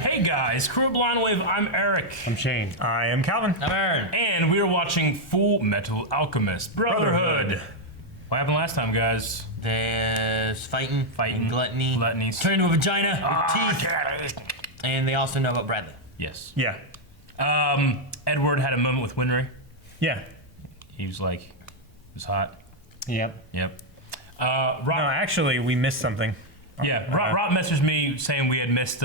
Hey guys, Crew Blind Wave, I'm Eric. I'm Shane. I am Calvin. I'm Aaron. And we are watching Fullmetal Alchemist, Brotherhood. What happened last time, guys? There's fighting, gluttony, turn into a vagina, teeth. And they also know about Bradley. Yes. Yeah. Edward had a moment with Winry. Yeah. He was like, it was hot. Yep. Yep. No, actually, we missed something. Yeah, Rob messaged me saying we had missed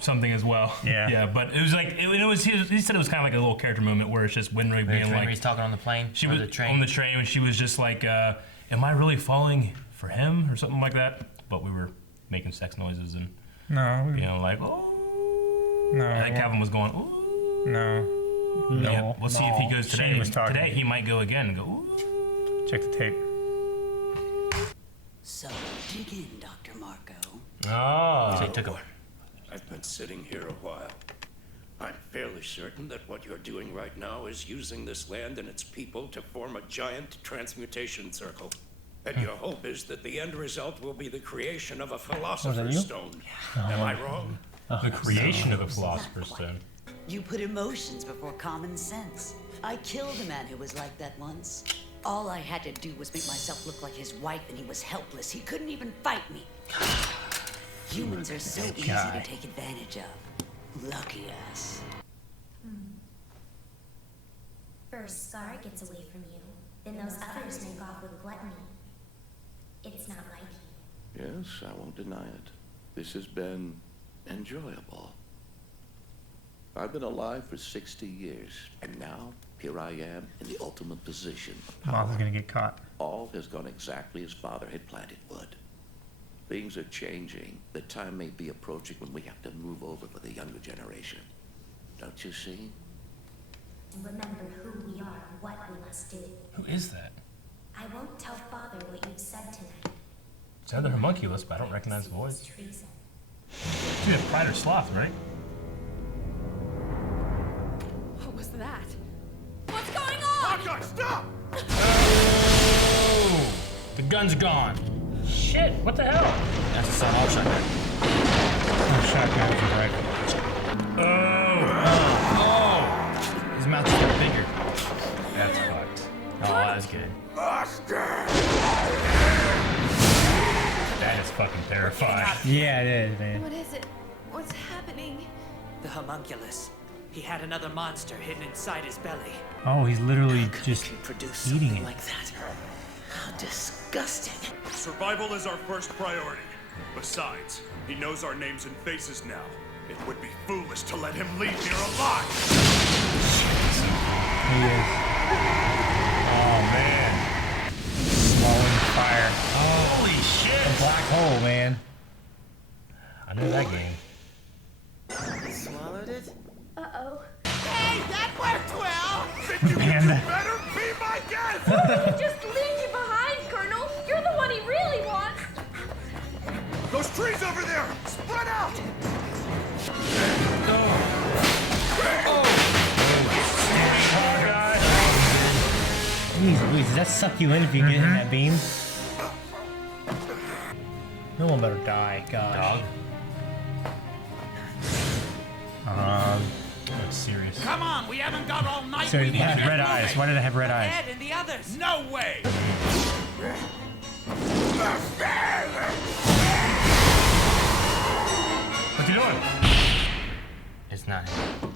something as well. Yeah. Yeah, but it was like, he said it was kind of like a little character moment where it's just Winry being like... He's talking on the plane, She was on the train, and she was just like, am I really falling for him? Or something like that. But we were making sex noises and, like, oh. No. And Calvin was going, ooh. No. Yeah, we'll see if he goes today. Shane was talking. Today he might go again and go, ooh. Check the tape. So, dig in, Dr. Marco. Oh. So he took over. I've been sitting here a while. I'm fairly certain that what you're doing right now is using this land and its people to form a giant transmutation circle. And your hope is that the end result will be the creation of a philosopher's stone. Am I wrong? The creation of the philosopher's stone. You put emotions before common sense. I killed a man who was like that once. All I had to do was make myself look like his wife, and he was helpless. He couldn't even fight me. Humans are so easy to take advantage of. Lucky us. First Scar gets away from you, then those others make off with Gluttony. It's not like you. Yes, I won't deny it. This has been enjoyable. I've been alive for 60 years, and now here I am in the ultimate position of power. Moth is gonna get caught. All has gone exactly as Father had planned it would. Things are changing. The time may be approaching when we have to move over for the younger generation. Don't you see? Remember who we are and what we must do. Who is that? I won't tell Father what you've said tonight. It's another homunculus, but I don't recognize the voice. Treason. Dude, Pride or Sloth, right? What was that? What's going on? Oh God, stop! Oh! The gun's gone. Shit, what the hell? That's a sawed-off shotgun. Shotgun is a rifle. Oh! His mouth just got bigger. That's fucked. Oh, that was good. That is fucking terrifying. Yeah, it is, man. What is it? What's happening? The homunculus. He had another monster hidden inside his belly. Oh, he's literally just Produce eating something it. like that. How disgusting. Survival is our first priority. Besides, he knows our names and faces now. It would be foolish to let him leave here alive. He is. Oh, man. Swallowing fire. Holy shit! Black hole, man. I know that game. Swallowed it? Uh-oh. Hey, that worked well! Then you Man. better be my guest! He just leave you behind, Colonel. You're the one he really wants. Those trees over there! Spread out! Jeez Louise, does that suck you in if you get in that beam? No one better die, gosh. Dog. That's serious. Come on, we haven't got all night. So we he need to has get red moving. eyes. Why did I have red eyes? Ed and the others. No way! What you doing? It's not him.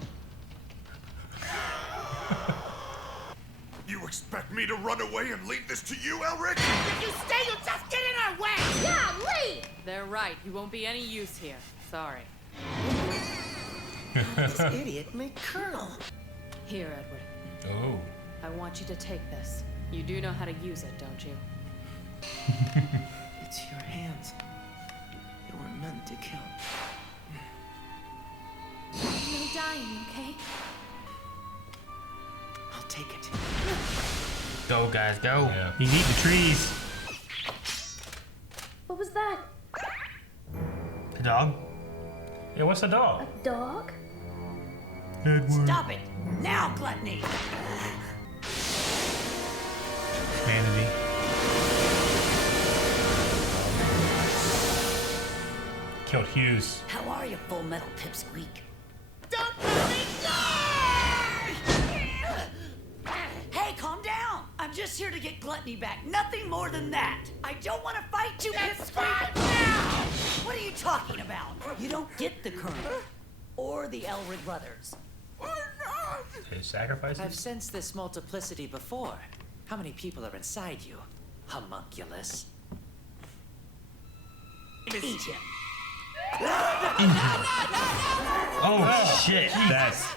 You expect me to run away and leave this to you, Elric? If you stay, you'll just get in our way. Yeah, leave. They're right. You won't be any use here. Sorry. This idiot made Colonel. Here, Edward. Oh. I want you to take this. You do know how to use it, don't you? It's your hands. You were meant to kill. You're dying, okay? I'll take it. Go, guys, go. Yeah. He's eating the trees. What was that? The dog? Yeah, what's the dog? A dog? Stop it! Now, Gluttony! Vanity. killed Hughes. How are you, Full Metal Pipsqueak? Don't let me die! Hey, calm down! I'm just here to get Gluttony back. Nothing more than that. I don't want to fight you, Pipsqueak! Now! What are you talking about? You don't get the Colonel. Or the Elric brothers. His sacrifices? I've sensed this multiplicity before. How many people are inside you? Homunculus. Eat him. Oh, shit. That's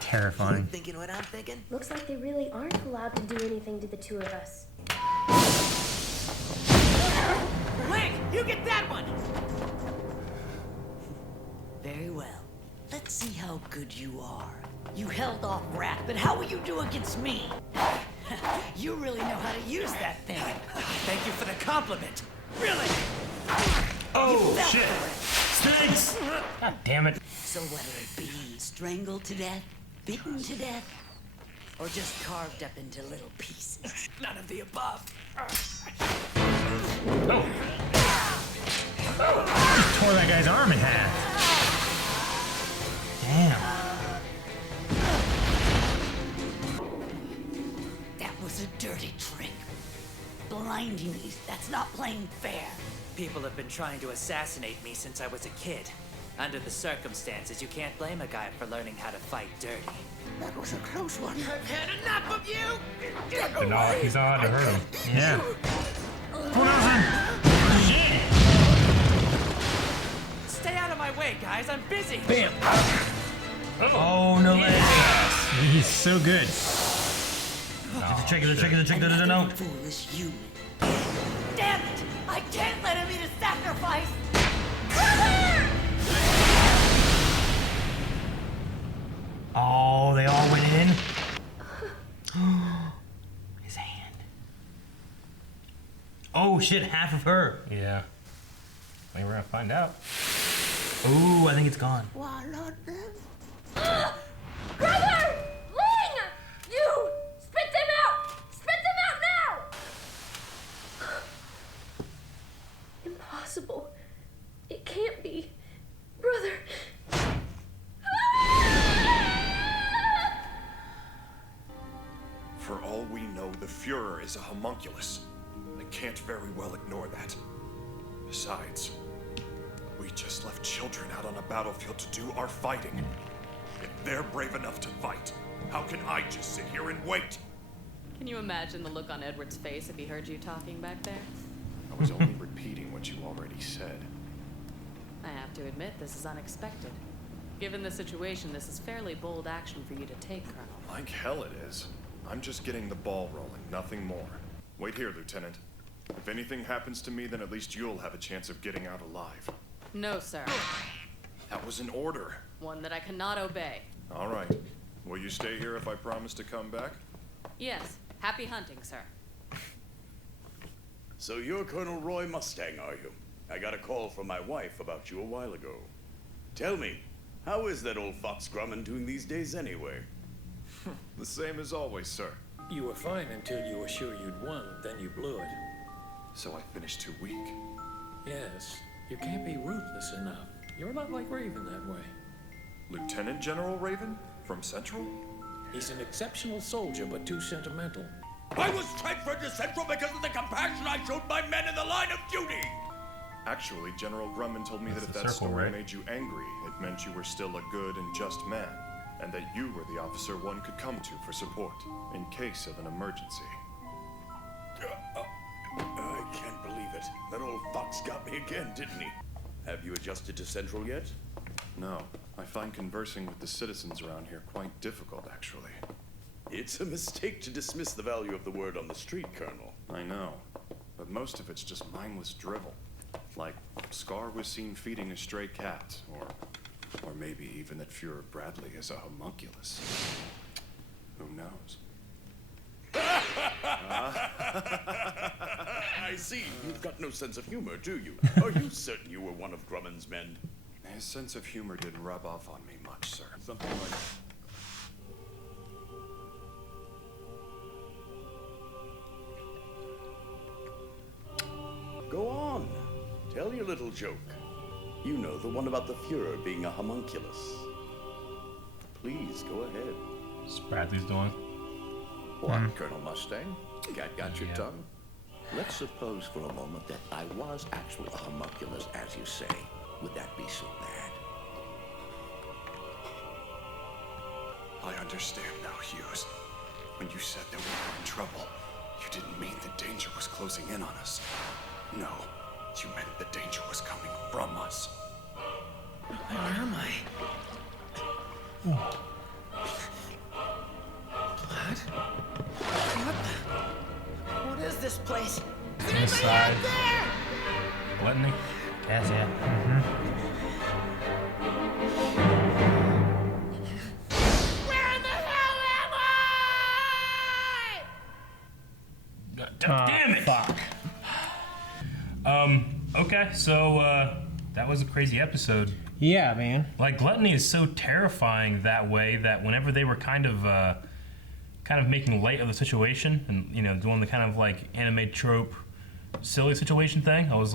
terrifying. Thinking what I'm thinking? Looks like they really aren't allowed to do anything to the two of us. Link, you get that one! Very well. Let's see how good you are. You held off Wrath, but how will you do against me? You really know how to use that thing. Thank you for the compliment. Really? Oh, shit. Snakes! God damn it. So whether it be strangled to death, bitten to death, or just carved up into little pieces. None of the above. Oh. Just tore that guy's arm in half. Damn. That was a dirty trick. Blinding me, that's not playing fair. People have been trying to assassinate me since I was a kid. Under the circumstances, you can't blame a guy for learning how to fight dirty. That was a close one. I've had enough of you! But no, he's not to hurt him. Yeah. Shit. Stay out of my way, guys. I'm busy. Bam. Oh, no way. He's so good. Check it, no. Foolish human. Damn it! I can't let him eat a sacrifice! Oh, they all went in? His hand. Oh, shit, half of her. Yeah. I mean, we're gonna find out. Ooh, I think it's gone. Why not then? Brother! Ling! You! Spit them out! Spit them out now! Impossible. It can't be. Brother. For all we know, the Fuhrer is a homunculus. I can't very well ignore that. Besides, we just left children out on a battlefield to do our fighting. If they're brave enough to fight, how can I just sit here and wait? Can you imagine the look on Edward's face if he heard you talking back there? I was only repeating what you already said. I have to admit, this is unexpected. Given the situation, this is fairly bold action for you to take, Colonel. Like hell it is. I'm just getting the ball rolling, nothing more. Wait here, Lieutenant. If anything happens to me, then at least you'll have a chance of getting out alive. No, sir. That was an order. One that I cannot obey. All right. Will you stay here if I promise to come back? Yes. Happy hunting, sir. So you're Colonel Roy Mustang, are you? I got a call from my wife about you a while ago. Tell me, how is that old fox Grumman doing these days anyway? The same as always, sir. You were fine until you were sure you'd won, then you blew it. So I finished too weak. Yes, you can't be ruthless enough. You're a lot like Raven that way. Lieutenant General Raven? From Central? He's an exceptional soldier, but too sentimental. I was transferred to Central because of the compassion I showed my men in the line of duty! Actually, General Grumman told me that if that circle, story right? made you angry, it meant you were still a good and just man, and that you were the officer one could come to for support, in case of an emergency. I can't believe it. That old fox got me again, didn't he? Have you adjusted to Central yet? No, I find conversing with the citizens around here quite difficult, actually. It's a mistake to dismiss the value of the word on the street, Colonel. I know, but most of it's just mindless drivel. Like, Scar was seen feeding a stray cat, or maybe even that Fuhrer Bradley is a homunculus. Who knows? I see. You've got no sense of humor, do you? Are you certain you were one of Grumman's men? His sense of humor didn't rub off on me much, sir. Something like... Go on. Tell your little joke. You know, the one about the Fuhrer being a homunculus. Please, go ahead. What's Bradley's doing? What, Colonel Mustang? Got your tongue? Let's suppose for a moment that I was actually a homunculus, as you say. Would that be so bad? I understand now, Hughes. When you said that we were in trouble, you didn't mean the danger was closing in on us. No, you meant the danger was coming from us. Where am I? Blood? What is this place? Inside. Gluttony? Yes, yeah. Where in the hell am I? Damn it! Fuck. Okay, so that was a crazy episode. Yeah, man. Like, Gluttony is so terrifying that way that whenever they were kind of making light of the situation and, you know, doing the kind of like anime trope silly situation thing, I was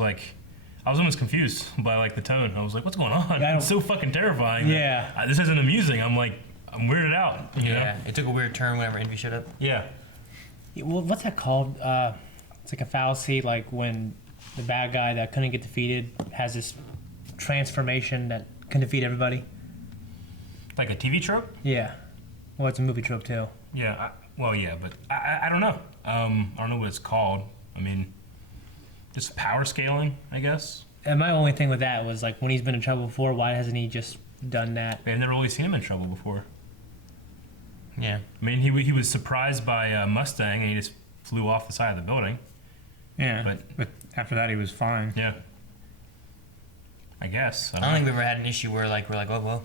almost confused by like the tone. I was like, what's going on? It's so fucking terrifying. Yeah. This isn't amusing. I'm weirded out. You know? It took a weird turn whenever Envy showed up. Yeah. Well, what's that called? It's like a fallacy, like when the bad guy that couldn't get defeated has this transformation that can defeat everybody. Like a TV trope? Yeah. Well, it's a movie trope too. Yeah. But I don't know. I don't know what it's called. I mean, just power scaling, I guess. And my only thing with that was like when he's been in trouble before, why hasn't he just done that? I've never really seen him in trouble before. Yeah. I mean, he was surprised by Mustang and he just flew off the side of the building. Yeah. But after that, he was fine. Yeah. I guess. I don't think we've ever had an issue where like we're like, oh well,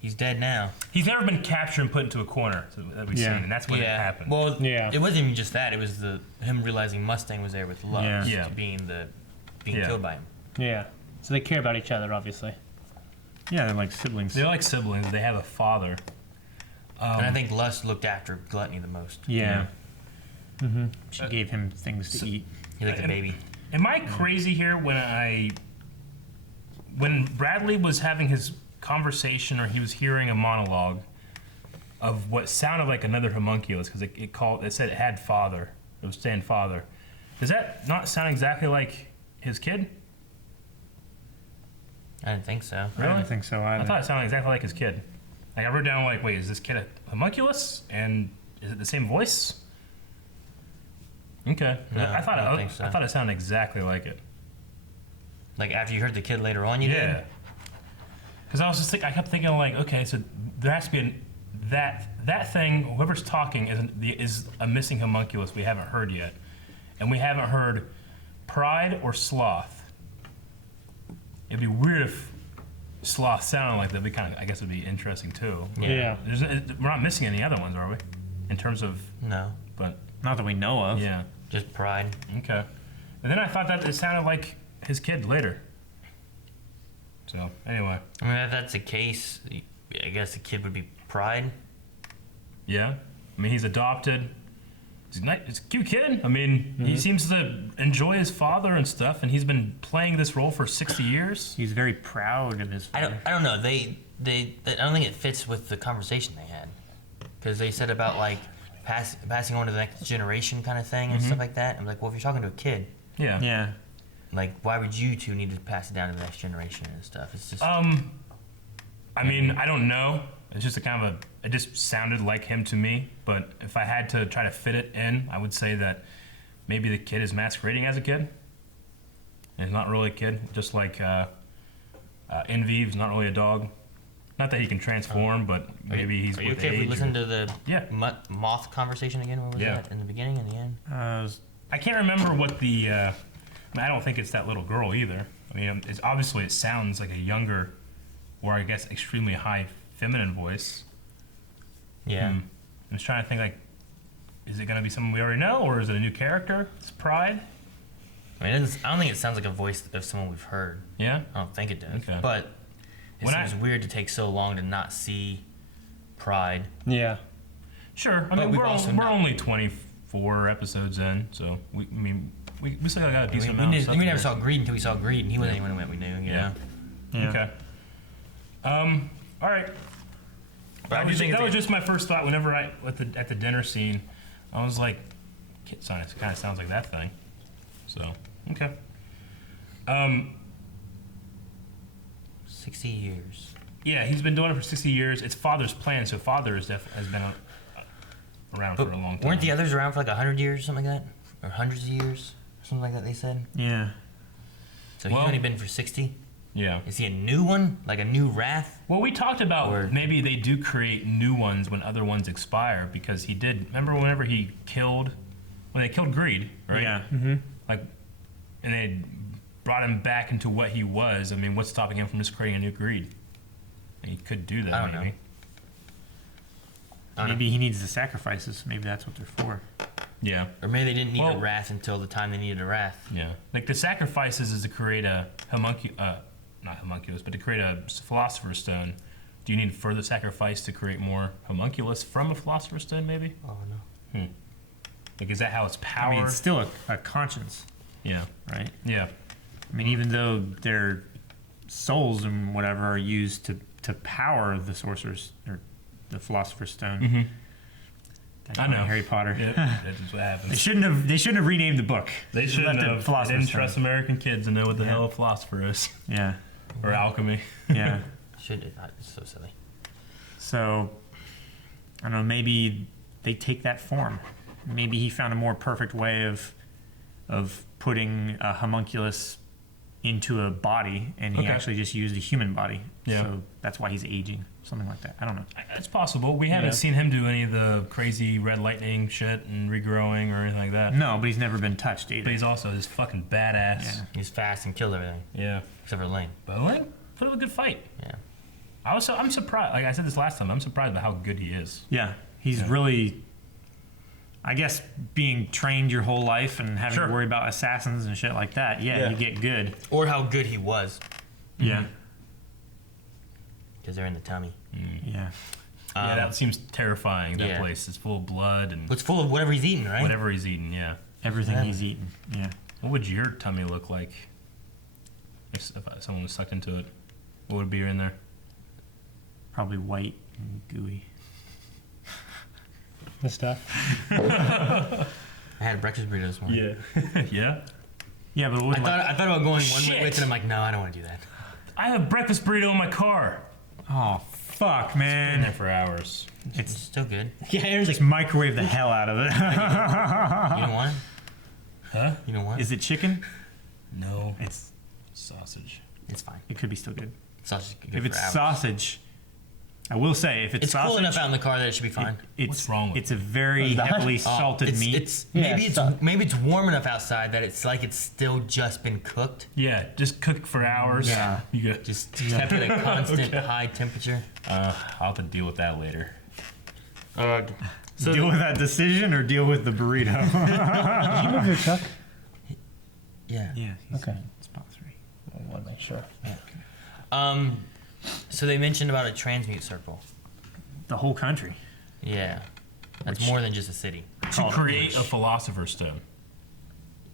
he's dead now. He's never been captured and put into a corner that we've seen, and that's what happened. Well, it wasn't even just that. It was him realizing Mustang was there with love to being killed by him. Yeah. So they care about each other, obviously. Yeah, they're like siblings. They're like siblings. They have a father. And I think Lust looked after Gluttony the most. Yeah. Mm-hmm. She gave him things to eat. He like a baby. Am I crazy here when Bradley was having his conversation or he was hearing a monologue of what sounded like another homunculus because it said it had father. It was saying father. Does that not sound exactly like his kid? I didn't think so. Really? I didn't think so either. I thought it sounded exactly like his kid. Like I wrote down like, wait, is this kid a homunculus? And is it the same voice? Okay. No, I don't think so. thought it sounded exactly like it. Like after you heard the kid later on, you did? Yeah. Because I kept thinking like, okay, so there has to be that thing. Whoever's talking is a missing homunculus we haven't heard yet, and we haven't heard pride or sloth. It'd be weird if sloth sounded like that. I guess it'd be interesting too. Yeah. We're not missing any other ones, are we? In terms of No. But not that we know of. Yeah. Just pride. Okay. And then I thought that it sounded like his kid later. So anyway. I mean, if that's the case, I guess the kid would be Pride. Yeah. I mean, he's adopted. He's a cute kid. I mean, he seems to enjoy his father and stuff, and he's been playing this role for 60 years. He's very proud of his father. I don't know. I don't think it fits with the conversation they had, because they said about like passing on to the next generation kind of thing and stuff like that. I'm like, well, if you're talking to a kid, yeah, like why would you two need to pass it down to the next generation and stuff? It's just. I mean, I don't know. It's just it just sounded like him to me. But if I had to try to fit it in, I would say that maybe the kid is masquerading as a kid. And he's not really a kid, just like Envy is not really a dog. Not that he can transform, but maybe he's. Are you okay if we listen to the moth conversation again? What was that in the beginning and the end? I can't remember what the. I don't think it's that little girl either. I mean, it sounds like a younger, or I guess extremely high feminine voice. Yeah. I'm just trying to think, like, is it going to be someone we already know, or is it a new character? It's Pride? I mean, I don't think it sounds like a voice of someone we've heard. Yeah? I don't think it does. Okay. But it seems weird to take so long to not see Pride. Yeah. Sure. I mean, we're only 24 episodes in, so we still got a decent amount of stuff. We never saw Greed until we saw Greed, and he wasn't anyone we knew, you know? Yeah. Okay. All right. That was just my first thought. Whenever at the dinner scene, I was like, "It kind of sounds like that thing." So okay. 60 years. Yeah, he's been doing it for 60 years. It's Father's plan, so Father has been around for a long time. Weren't the others around for like 100 years or something like that? Or hundreds of years? Something like that they said? Yeah. So he's only been for 60? Yeah. Is he a new one? Like a new Wrath? Well, we talked about maybe they do create new ones when other ones expire, because he did. Remember when they killed Greed, right? Yeah. Mm-hmm. Like, and they brought him back into what he was. I mean, what's stopping him from just creating a new Greed? He could do that. I don't know. Maybe he needs the sacrifices. Maybe that's what they're for. Yeah. Or maybe they didn't need a Wrath until the time they needed a Wrath. Yeah. Like the sacrifices is to create a not homunculus, but to create a philosopher's stone. Do you need further sacrifice to create more homunculus from a philosopher's stone, maybe? Oh, no. Like, is that how it's powered? I mean, it's still a conscience. Yeah. Right? Yeah. I mean, even though their souls and whatever are used to power the sorcerer's or the philosopher's stone. Mm-hmm. I know Harry Potter. Yep, that's what happens. They shouldn't have renamed the book. They shouldn't left it have. Philosopher's They didn't Stone. trust American kids to know what the hell a philosopher is. Yeah. Or alchemy. Yeah. It's so silly. So, I don't know, maybe they take that form. Maybe he found a more perfect way of putting a homunculus into a body, and he actually just used a human body. Yeah. So that's why he's aging. Something like that. I don't know. It's possible. We haven't seen him do any of the crazy red lightning shit and regrowing or anything like that. No, but he's never been touched either. But he's also this fucking badass. Yeah. He's fast and killed everything. Yeah. Except for Lane. But Lane put up a good fight. Yeah. I'm surprised. Like I said this last time, I'm surprised by how good he is. Yeah. He's really, I guess, being trained your whole life and having to worry about assassins and shit like that. Yeah, you get good. Or how good he was. Yeah. Because they're in the tummy. Yeah. Yeah, that seems terrifying. That place is full of blood and. It's full of whatever he's eating, right? Whatever he's eating, yeah. Everything he's eaten. Yeah. What would your tummy look like if someone was sucked into it? What would be in there? Probably white and gooey. The stuff. I had a breakfast burrito this morning. Yeah. Yeah? Yeah, but I thought about going one way with it, and I'm like, no, I don't want to do that. I have a breakfast burrito in my car. Oh, fuck, It's been man. there for hours. It's still good. Yeah, Aaron's just microwave the hell out of it. You don't want it? Huh? You don't want it? Is it chicken? No. It's sausage. It's fine. It could be still good. Sausage is good If for it's hours. sausage, I will say, if it's It's sausage, cool enough out in the car that it should be fine. What's wrong with it's a very heavily salted meat. Maybe it's warm enough outside that it's like it's still just been cooked. Yeah, just cook for hours. Yeah. You go. Just kept at a constant high temperature. I'll have to deal with that later. So deal with that decision or deal with the burrito? Did you move your truck? Yeah. Yeah. Okay. Spot 3. I want to make sure. So they mentioned about a transmute circle. The whole country. Yeah. That's more than just a city. To create a philosopher's stone.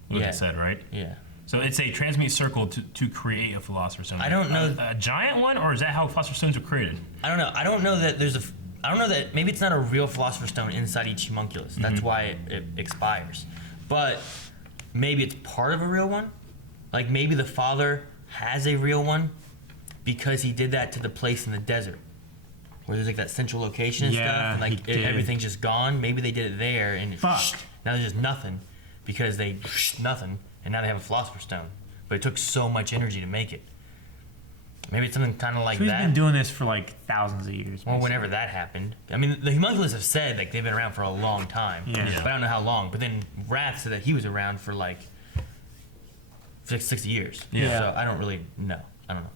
What Yeah. it said, right? Yeah. So it's a transmute circle to create a philosopher's stone. I don't know. A giant one, or is that how philosopher's stones were created? I don't know. I don't know that there's a. I don't know that maybe it's not a real philosopher's stone inside each homunculus. That's why it expires. But maybe it's part of a real one. Like maybe the father has a real one because he did that to the place in the desert where there's like that central location and Yeah, stuff, and like he did. everything's just gone. Maybe they did it there and Fuck. now there's just nothing because they nothing, and now they have a philosopher's stone. But it took so much energy to make it. Maybe it's something kind of like So he's that. been doing this for like thousands of years. Well, whenever that happened. I mean, the homunculus have said like they've been around for a long time. Yeah. But I don't know how long. But then Wrath said that he was around for like 60 years. Yeah. So I don't really know. I don't know.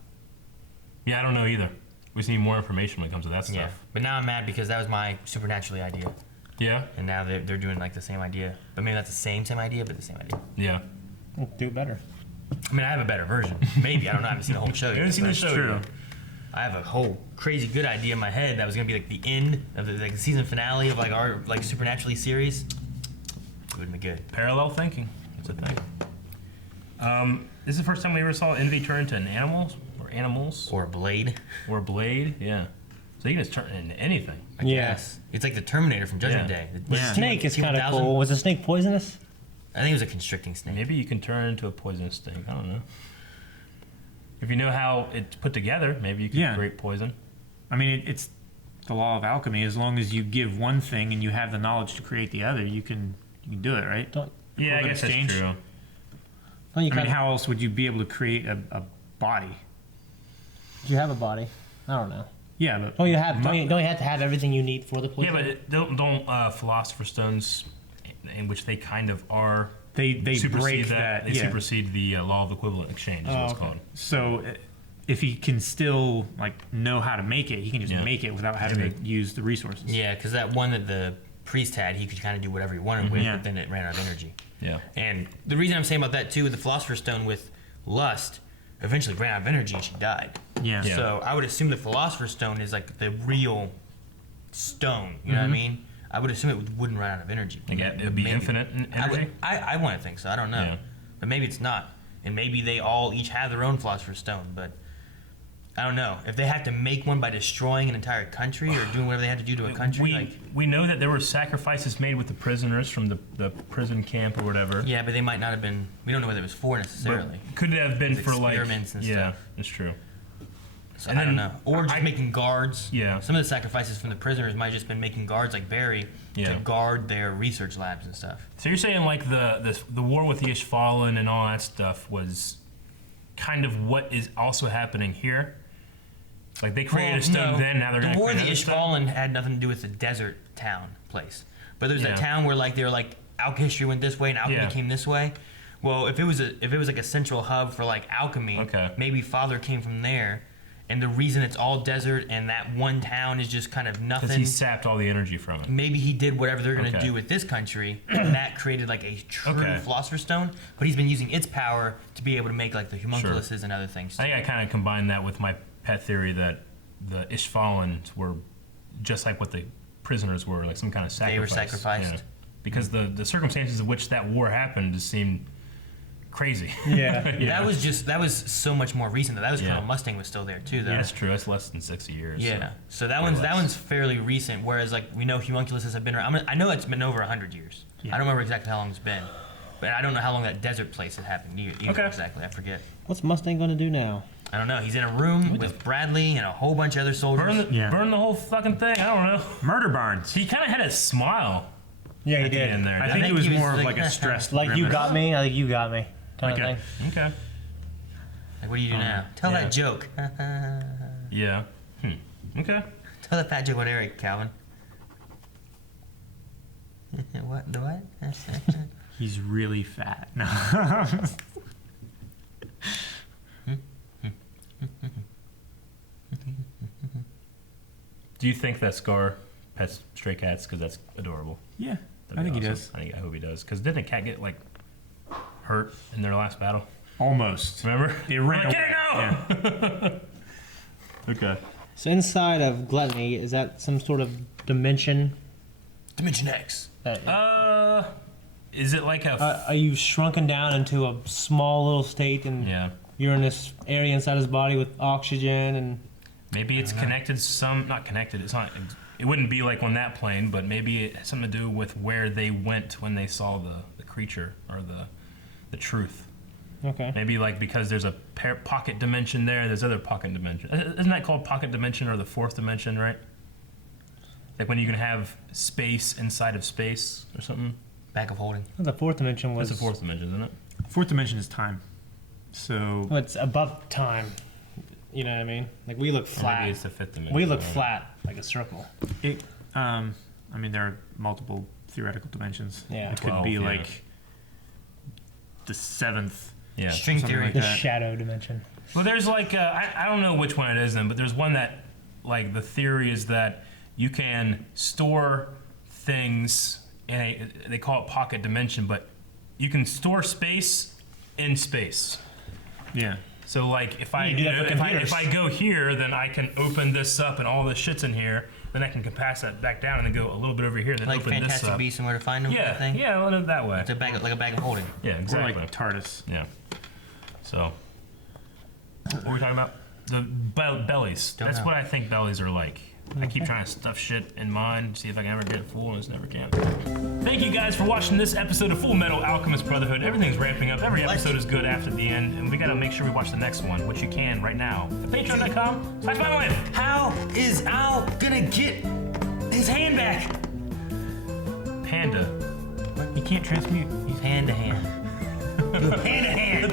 Yeah, I don't know either. We just need more information when it comes to that stuff. Yeah. But now I'm mad because that was my supernaturally idea. Yeah? And now they're doing like the same idea. But maybe not the same idea, but the same idea. Yeah. We'll do better. I mean, I have a better version. Maybe. I don't know. I haven't seen the whole show yet. You haven't seen the but show true. yet. I have a whole crazy good idea in my head that was going to be like the end of the like, season finale of like our like supernaturally series. It would be good. Parallel thinking. It's a thing. This is the first time we ever saw Envy turn into an animal or animals. Or a blade. Or a blade, yeah. So you can just turn it into anything. I guess. It's like the Terminator from Judgment Day. The snake is kind of cool. Was the snake poisonous? I think it was a constricting snake. Maybe you can turn it into a poisonous snake. I don't know. If you know how it's put together, maybe you can create poison. I mean, it's the law of alchemy. As long as you give one thing and you have the knowledge to create the other, you can do it, right? Yeah, I guess that's true. I mean, how else would you be able to create a body? Do you have a body? I don't know. Yeah, but don't you have to have everything you need for the poison? Yeah, but don't philosopher stones, in which they kind of are, they supersede break that. They supersede the law of equivalent exchange. Is what it's called. So, if he can still know how to make it, he can just make it without having to use the resources. Yeah, because that one that the priest had, he could kind of do whatever he wanted with, but then it ran out of energy. Yeah. And the reason I'm saying about that too, with the philosopher's stone with lust, eventually ran out of energy and she died. Yeah. So I would assume the philosopher's stone is like the real stone. You know what I mean? I would assume it wouldn't run out of energy. Like it would be infinite energy? I want to think so. I don't know. Yeah. But maybe it's not. And maybe they all each have their own philosopher's stone. But I don't know. If they have to make one by destroying an entire country or doing whatever they had to do to a country. We know that there were sacrifices made with the prisoners from the prison camp or whatever. Yeah, but they might not have been. We don't know what it was for necessarily. But could it have been for experiments and stuff? Yeah, that's true. So I don't know. Or just making guards. Yeah. Some of the sacrifices from the prisoners might have just been making guards like Barry to guard their research labs and stuff. So you're saying like the war with the Ishvalan and all that stuff was kind of what is also happening here? Like they created a stone then, now they're going to create the war of the Ishvalan had nothing to do with the desert town place. But there's that town where like they were like history went this way and alchemy came this way. Well, if it was like a central hub for like alchemy, maybe Father came from there. And the reason it's all desert and that one town is just kind of nothing. Because he sapped all the energy from it. Maybe he did whatever they're going to do with this country, and that created like a true philosopher's stone. But he's been using its power to be able to make like the homunculuses and other things. I think I kind of combined that with my pet theory that the Ishvalans were just like what the prisoners were, like some kind of sacrifice. They were sacrificed. Yeah. Because the circumstances of which that war happened just seemed crazy. That was so much more recent. That was Colonel Mustang was still there too, though. Yeah, that's true. That's less than 60 years. Yeah. So that one's fairly recent. Whereas like we know homunculuses have been around. I know it's been over 100 years. I don't remember exactly how long it's been, but I don't know how long that desert place has happened either exactly. I forget. What's Mustang going to do now? I don't know. He's in a room with Bradley and a whole bunch of other soldiers. Burn the whole fucking thing. I don't know. Murder barns. He kind of had a smile. Yeah, he did. In there. I think it was more of like a stressed. Like you got me. I think you got me. Okay. Like, what do you do now? Tell that joke. Yeah. Okay. Tell that fat joke about Eric, Calvin. What? The what? He's really fat. No. Do you think that Scar pets stray cats because that's adorable? Yeah, I think he does. I hope he does. Because didn't a cat get like hurt in their last battle? Almost. Remember? It ran away. Yeah. Okay. So inside of Gluttony, is that some sort of dimension? Dimension X. Is it like a? Are you shrunken down into a small little state, and you're in this area inside his body with oxygen and? Maybe it's connected. Not connected. It's not. It wouldn't be like on that plane, but maybe it has something to do with where they went when they saw the creature or the truth. Okay. Maybe like because there's a pocket dimension there's other pocket dimension. Isn't that called pocket dimension or the fourth dimension, right? Like when you can have space inside of space or something. Back of holding. Well, the fourth dimension was. That's the fourth dimension, isn't it? Fourth dimension is time. So. Well, it's above time. You know what I mean? Like we look flat. Maybe it's the fifth dimension. We look flat, like a circle. I mean, there are multiple theoretical dimensions. Yeah. It could be like the seventh. Yeah. String theory. Like the that. shadow dimension. Well, there's like I don't know which one it is then, but there's one that like the theory is that you can store things in they call it pocket dimension, but you can store space in space. Yeah. So like if I go here, then I can open this up and all this shit's in here. Then I can pass that back down and then go a little bit over here. Then Like open this Fantastic up. Beasts and Where to Find Them. Yeah, kind of thing? yeah, well, that way. It's like a bag of holding. Yeah, exactly. Or like TARDIS. Yeah. So, what were we talking about? The bellies. Don't That's know. what I think bellies are like. I keep trying to stuff shit in mine, see if I can ever get full, and it's never can. Thank you guys for watching this episode of Fullmetal Alchemist Brotherhood. Everything's ramping up. Every episode is good after the end, and we gotta make sure we watch the next one, which you can right now. At patreon.com/mywife. How is Al gonna get his hand back? Panda. He can't transmute. He's hand to hand. Hand to hand.